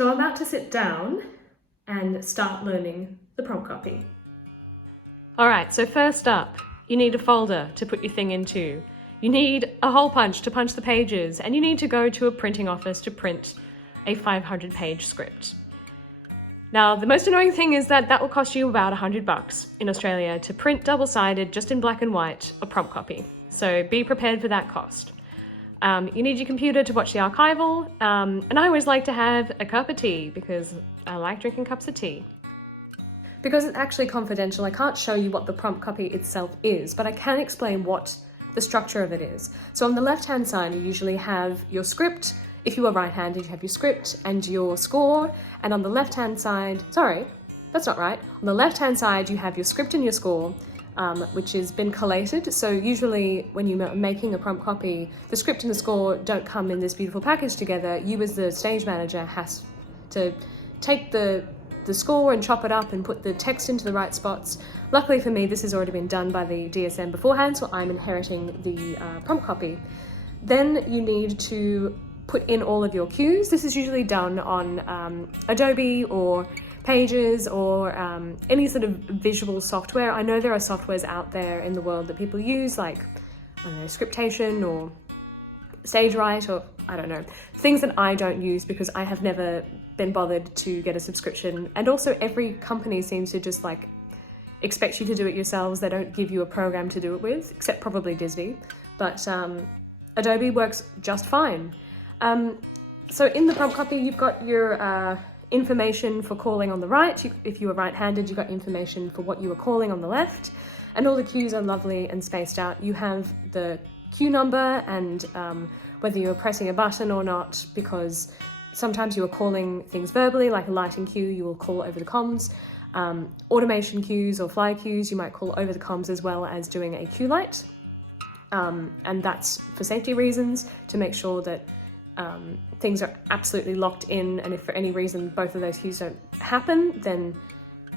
So I'm about to sit down and start learning the prompt copy. Alright, so first up, you need a folder to put your thing into. You need a hole punch to punch the pages, and you need to go to a printing office to print a 500-page script. Now, the most annoying thing is that will cost you about $100 in Australia to print double-sided, just in black and white, a prompt copy. So be prepared for that cost. You need your computer to watch the archival, and I always like to have a cup of tea because I like drinking cups of tea. Because it's actually confidential, I can't show you what the prompt copy itself is, but I can explain what the structure of it is. So on the left-hand side, you usually have your script. If you are right-handed, you have your script and your score, and on the left-hand side, sorry, that's not right. On the left-hand side, you have your script and your score, which has been collated. So usually when you're making a prompt copy, the script and the score don't come in this beautiful package together. You as the stage manager has to take the score and chop it up and put the text into the right spots. Luckily for me, this has already been done by the DSM beforehand, so I'm inheriting the prompt copy. Then you need to put in all of your cues. This is usually done on Adobe or Pages or any sort of visual software. I know there are softwares out there in the world that people use, like, I don't know, Scriptation or StageRight, or I don't know, things that I don't use because I have never been bothered to get a subscription. And also every company seems to just like expect you to do it yourselves. They don't give you a program to do it with, except probably Disney, but Adobe works just fine. So in the prompt copy, you've got your information for calling on the right. If you are right-handed, you've got information for what you are calling on the left, and all the cues are lovely and spaced out. You have the cue number and whether you're pressing a button or not, because sometimes you are calling things verbally, like a lighting cue, you will call over the comms. Automation cues or fly cues, you might call over the comms as well as doing a cue light. And that's for safety reasons, to make sure that things are absolutely locked in, and if for any reason both of those cues don't happen, then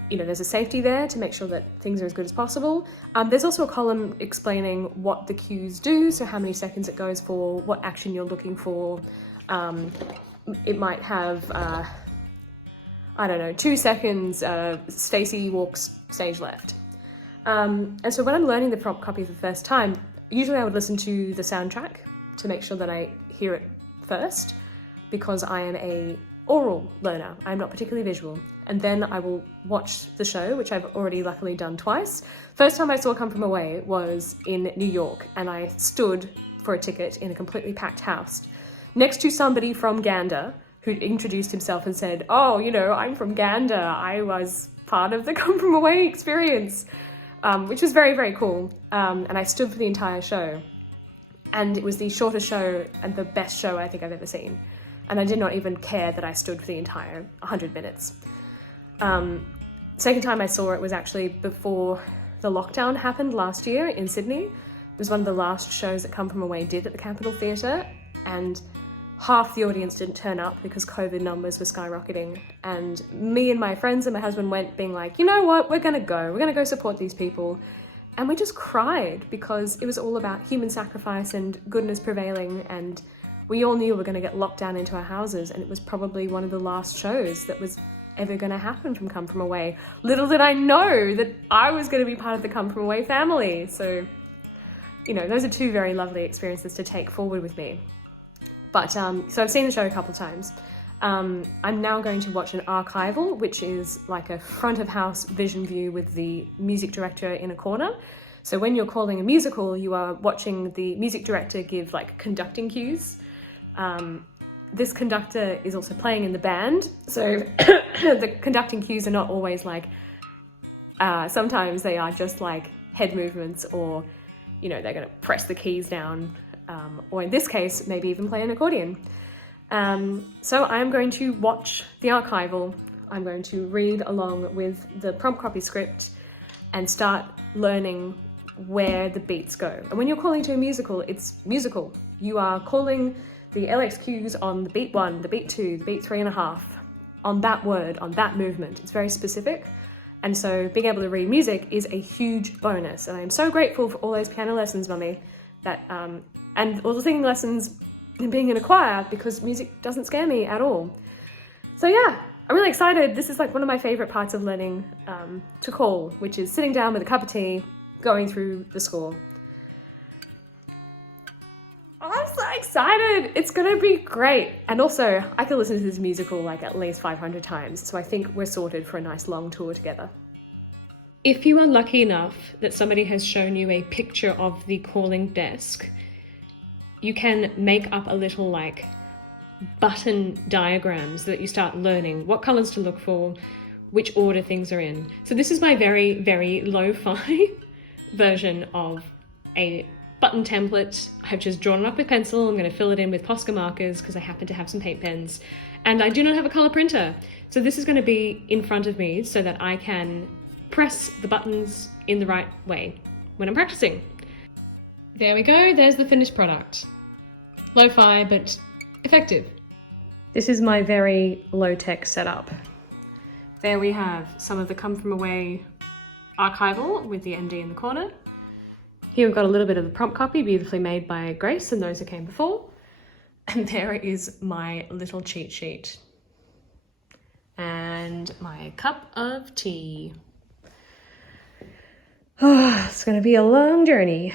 there's a safety there to make sure that things are as good as possible. There's also a column explaining what the cues do, so how many seconds it goes for, what action you're looking for. It might have, I don't know, 2 seconds, Stacey walks stage left. And so when I'm learning the prompt copy for the first time, usually I would listen to the soundtrack to make sure that I hear it first, because I am a oral learner. I'm not particularly visual. And then I will watch the show, which I've already luckily done twice. First time I saw Come From Away was in New York, and I stood for a ticket in a completely packed house next to somebody from Gander who introduced himself and said, "Oh, I'm from Gander. I was part of the Come From Away experience," which was very, very cool. And I stood for the entire show. And it was the shortest show and the best show I think I've ever seen. And I did not even care that I stood for the entire 100 minutes. Second time I saw it was actually before the lockdown happened last year in Sydney. It was one of the last shows that Come From Away did at the Capitol Theatre, and half the audience didn't turn up because COVID numbers were skyrocketing. And me and my friends and my husband went being like, you know what, we're gonna go support these people. And we just cried because it was all about human sacrifice and goodness prevailing, and we all knew we were going to get locked down into our houses, and it was probably one of the last shows that was ever going to happen from Come From Away. Little did I know that I was going to be part of the Come From Away family. So, those are two very lovely experiences to take forward with me. But, so I've seen the show a couple of times. I'm now going to watch an archival, which is like a front of house vision view with the music director in a corner. So when you're calling a musical, you are watching the music director give like conducting cues. This conductor is also playing in the band. So the conducting cues are not always like, sometimes they are just like head movements, or, they're going to press the keys down, or in this case, maybe even play an accordion. So I'm going to watch the archival. I'm going to read along with the prompt copy script and start learning where the beats go. And when you're calling to a musical, it's musical. You are calling the LX cues on the beat 1, the beat 2, the beat 3.5, on that word, on that movement. It's very specific. And so being able to read music is a huge bonus. And I'm so grateful for all those piano lessons, Mummy, that, and all the singing lessons and being in a choir, because music doesn't scare me at all. So yeah, I'm really excited. This is like one of my favorite parts of learning to call, which is sitting down with a cup of tea, going through the score. Oh, I'm so excited. It's gonna be great. And also, I could listen to this musical like at least 500 times, so I think we're sorted for a nice long tour together. If you are lucky enough that somebody has shown you a picture of the calling desk, you can make up a little like button diagrams that you start learning what colors to look for, which order things are in. So this is my very, very lo-fi version of a button template. I've just drawn it up with pencil. I'm going to fill it in with Posca markers because I happen to have some paint pens, and I do not have a color printer. So this is going to be in front of me so that I can press the buttons in the right way when I'm practicing. There we go, there's the finished product. Lo-fi, but effective. This is my very low-tech setup. There we have some of the Come From Away archival with the MD in the corner. Here we've got a little bit of the prompt copy, beautifully made by Grace and those that came before. And there is my little cheat sheet. And my cup of tea. Oh, it's going to be a long journey.